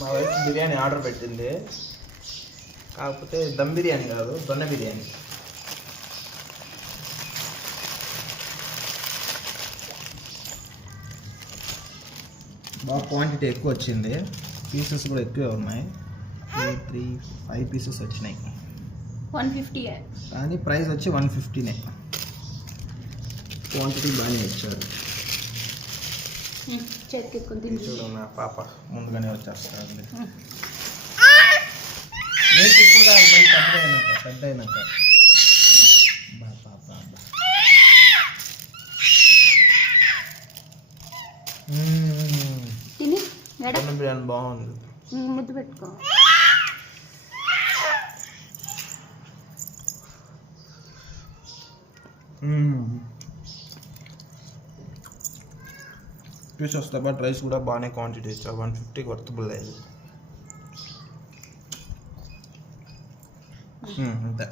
మా wife biryani order పెట్టింది, కాకపోతే దమ్ బిర్యానీ కాదు, దొన్న బిర్యానీ. బాగా క్వాంటిటీ ఎక్కువ వచ్చింది, పీసెస్ కూడా ఎక్కువే ఉన్నాయి. 5 పీసెస్ వచ్చినాయి. 150 కానీ ప్రైస్ వచ్చి 150నే. క్వాంటిటీ బాగానే ఇచ్చారు. చూడు నా పాప ముందుగానే వచ్చేస్తుంది. నేను ఇప్పుడు కాదు, మళ్ళీ పెద్ద అయినాక పాప. బిర్యానీ బాగుంది. ముద్దు పెట్టుకో. పీసెస్ తో పాటు రైస్ కూడా బాగానే క్వాంటిటీ ఇచ్చా. 150 వర్తబుల్ లేదు అంతే.